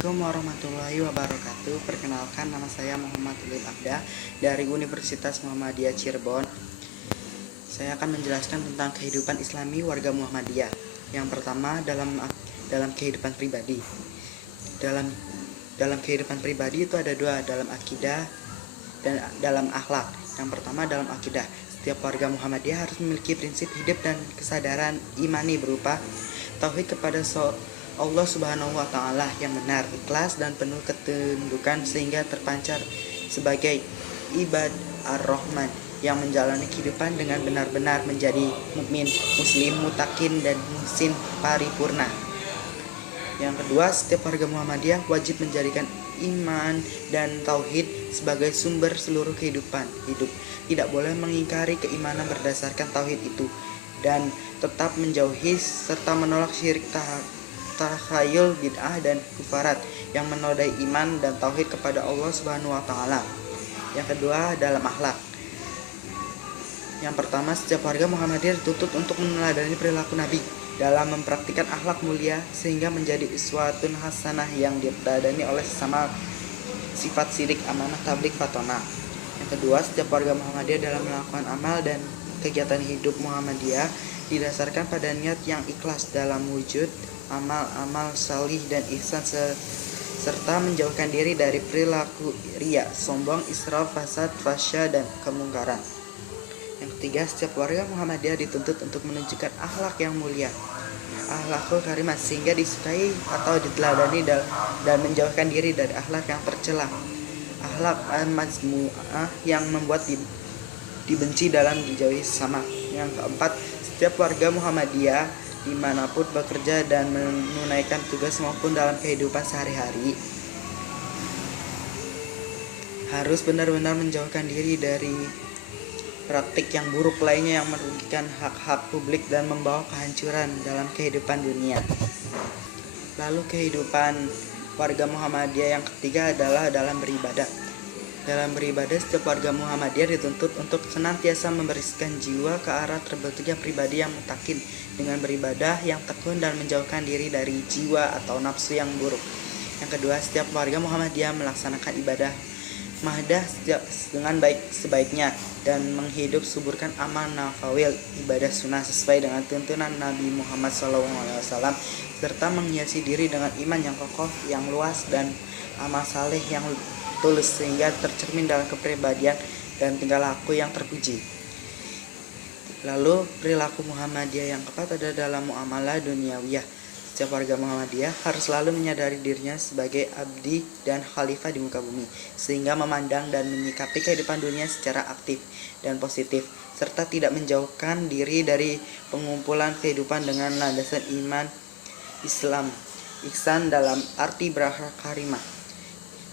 Assalamualaikum warahmatullahi wabarakatuh. Perkenalkan, nama saya Muhammad Ulil Abda dari Universitas Muhammadiyah Cirebon. Saya akan menjelaskan tentang kehidupan Islami warga Muhammadiyah. Yang pertama, dalam kehidupan pribadi. Dalam kehidupan pribadi itu ada dua, dalam akidah dan dalam akhlak. Yang pertama, dalam akidah. Setiap warga Muhammadiyah harus memiliki prinsip hidup dan kesadaran imani berupa tauhid kepada Allah Subhanahu wa Ta'ala yang benar, ikhlas dan penuh ketundukan, sehingga terpancar sebagai ibad ar-Rahman yang menjalani kehidupan dengan benar-benar menjadi mukmin, muslim, mutakin dan muhsin paripurna. Yang kedua, setiap warga Muhammadiyah wajib menjadikan iman dan tauhid sebagai sumber seluruh kehidupan hidup. Tidak boleh mengingkari keimanan berdasarkan tauhid itu, dan tetap menjauhi serta menolak syirik, takhayul, bid'ah dan kufarat yang menodai iman dan tauhid kepada Allah Subhanahu wa Ta'ala. Yang kedua, dalam akhlak. Yang pertama, setiap warga Muhammadiyah dituntut untuk meneladani perilaku Nabi dalam mempraktikkan akhlak mulia sehingga menjadi uswatun hasanah yang diteladani oleh sesama, sifat sidik, amanah, tabligh, fatona. Yang kedua, setiap warga Muhammadiyah dalam melakukan amal dan kegiatan hidup Muhammadiyah didasarkan pada niat yang ikhlas dalam wujud amal-amal salih dan ihsan, serta menjauhkan diri dari perilaku riya, sombong, israf, fasad, fasya dan kemungkaran. Yang ketiga, setiap warga Muhammadiyah dituntut untuk menunjukkan akhlak yang mulia, akhlakul karimah, sehingga disukai atau diteladani dan menjauhkan diri dari akhlak yang tercela, akhlak al-mazmu'ah yang membuat dibenci dalam dijauhi sama. Yang keempat, setiap warga Muhammadiyah dimanapun bekerja dan menunaikan tugas maupun dalam kehidupan sehari-hari harus benar-benar menjauhkan diri dari praktik yang buruk lainnya yang merugikan hak-hak publik dan membawa kehancuran dalam kehidupan dunia. Lalu kehidupan warga Muhammadiyah yang ketiga adalah dalam beribadah. Dalam beribadah, setiap warga Muhammadiyah dituntut untuk senantiasa membersihkan jiwa ke arah terbentuknya pribadi yang mutakin dengan beribadah yang tekun dan menjauhkan diri dari jiwa atau nafsu yang buruk. Yang kedua, setiap warga Muhammadiyah melaksanakan ibadah mahdah dengan sebaiknya dan menghidup suburkan amal nafawil, ibadah sunnah sesuai dengan tuntunan Nabi Muhammad SAW, serta menghiasi diri dengan iman yang kokoh, yang luas, dan amal saleh yang tulus sehingga tercermin dalam kepribadian dan tingkah laku yang terpuji. Lalu perilaku Muhammadiyah yang keempat ada dalam muamalah duniawiyah. Setiap warga Muhammadiyah harus selalu menyadari dirinya sebagai abdi dan khalifah di muka bumi, sehingga memandang dan menyikapi kehidupan dunia secara aktif dan positif, serta tidak menjauhkan diri dari pengumpulan kehidupan dengan landasan iman Islam, ihsan dalam arti berakarimah.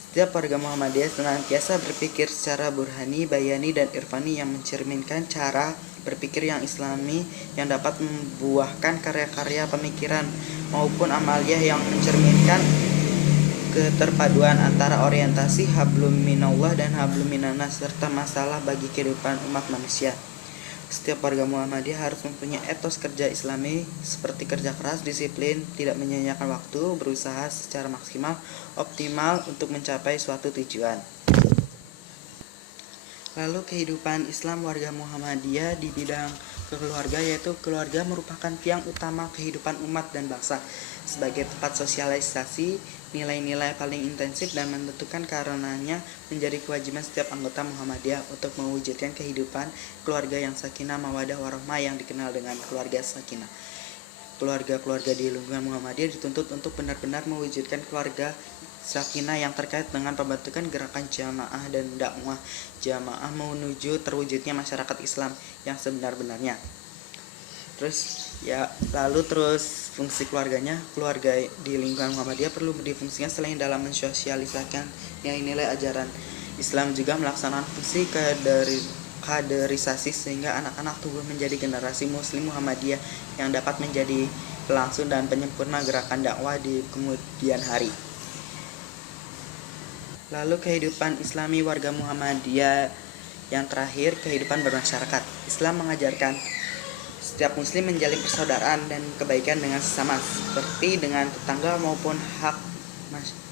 Setiap warga Muhammadiyah senantiasa berpikir secara burhani, bayani, dan irfani yang mencerminkan cara berpikir yang islami yang dapat membuahkan karya-karya pemikiran maupun amaliyah yang mencerminkan keterpaduan antara orientasi hablum minallah dan hablum minannas serta masalah bagi kehidupan umat manusia. Setiap warga Muhammadiyah harus mempunyai etos kerja islami seperti kerja keras, disiplin, tidak menyia-nyiakan waktu, berusaha secara maksimal, optimal untuk mencapai suatu tujuan. Lalu kehidupan Islam warga Muhammadiyah di bidang keluarga, yaitu keluarga merupakan tiang utama kehidupan umat dan bangsa sebagai tempat sosialisasi nilai-nilai paling intensif dan menentukan, karenanya menjadi kewajiban setiap anggota Muhammadiyah untuk mewujudkan kehidupan keluarga yang sakinah, mawadah, warahmah yang dikenal dengan keluarga sakinah. Keluarga-keluarga di lingkungan Muhammadiyah dituntut untuk benar-benar mewujudkan keluarga sakinah yang terkait dengan pembentukan gerakan jamaah dan dakwah jamaah menuju terwujudnya masyarakat Islam yang sebenar-benarnya. Lalu fungsi keluarganya. Keluarga di lingkungan Muhammadiyah perlu difungsikan selain dalam mensosialisasikan nilai-nilai ajaran Islam, juga melaksanakan fungsi kaderisasi sehingga anak-anak tumbuh menjadi generasi muslim Muhammadiyah yang dapat menjadi pelangsung dan penyempurna gerakan dakwah di kemudian hari. Lalu kehidupan Islami warga Muhammadiyah yang terakhir, kehidupan bermasyarakat. Islam mengajarkan setiap muslim menjalin persaudaraan dan kebaikan dengan sesama, seperti dengan tetangga maupun hak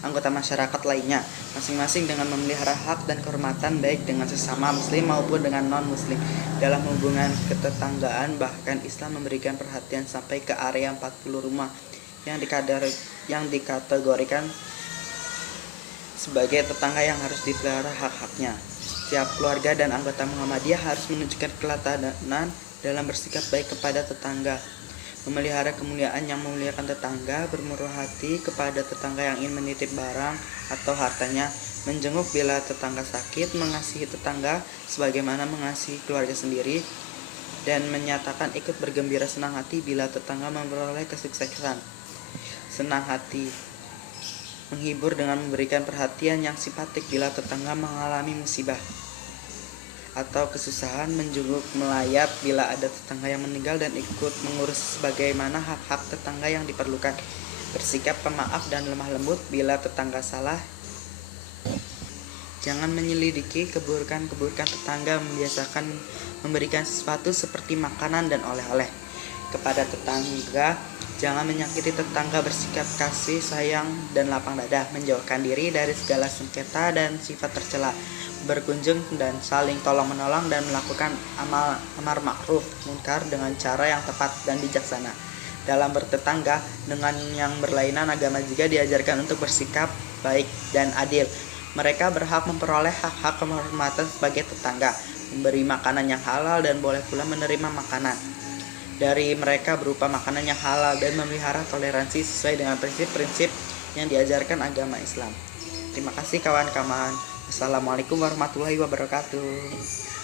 anggota masyarakat lainnya, masing-masing dengan memelihara hak dan kehormatan baik dengan sesama muslim maupun dengan non-muslim. Dalam hubungan ketetanggaan, bahkan Islam memberikan perhatian sampai ke area 40 rumah yang dikategorikan sebagai tetangga yang harus dipelihara hak-haknya. Setiap keluarga dan anggota Muhammadiyah harus menunjukkan keteladanan dalam bersikap baik kepada tetangga, memelihara kemuliaan yang memuliakan tetangga, bermurah hati kepada tetangga yang ingin menitip barang atau hartanya, menjenguk bila tetangga sakit, mengasihi tetangga sebagaimana mengasihi keluarga sendiri, dan menyatakan ikut bergembira senang hati bila tetangga memperoleh kesuksesan. Senang hati menghibur dengan memberikan perhatian yang simpatik bila tetangga mengalami musibah atau kesusahan, menjenguk melayat bila ada tetangga yang meninggal dan ikut mengurus sebagaimana hak-hak tetangga yang diperlukan, bersikap pemaaf dan lemah lembut bila tetangga salah. Jangan menyelidiki keburukan tetangga, membiasakan memberikan sesuatu seperti makanan dan oleh-oleh kepada tetangga. Jangan menyakiti tetangga, bersikap kasih, sayang, dan lapang dada, menjauhkan diri dari segala sengketa dan sifat tercela, berkunjung dan saling tolong-menolong, dan melakukan amar ma'ruf munkar dengan cara yang tepat dan bijaksana. Dalam bertetangga dengan yang berlainan agama juga diajarkan untuk bersikap baik dan adil. Mereka berhak memperoleh hak-hak kehormatan sebagai tetangga, memberi makanan yang halal, dan boleh pula menerima makanan dari mereka berupa makanan yang halal, dan memelihara toleransi sesuai dengan prinsip-prinsip yang diajarkan agama Islam. Terima kasih kawan-kawan. Assalamualaikum warahmatullahi wabarakatuh.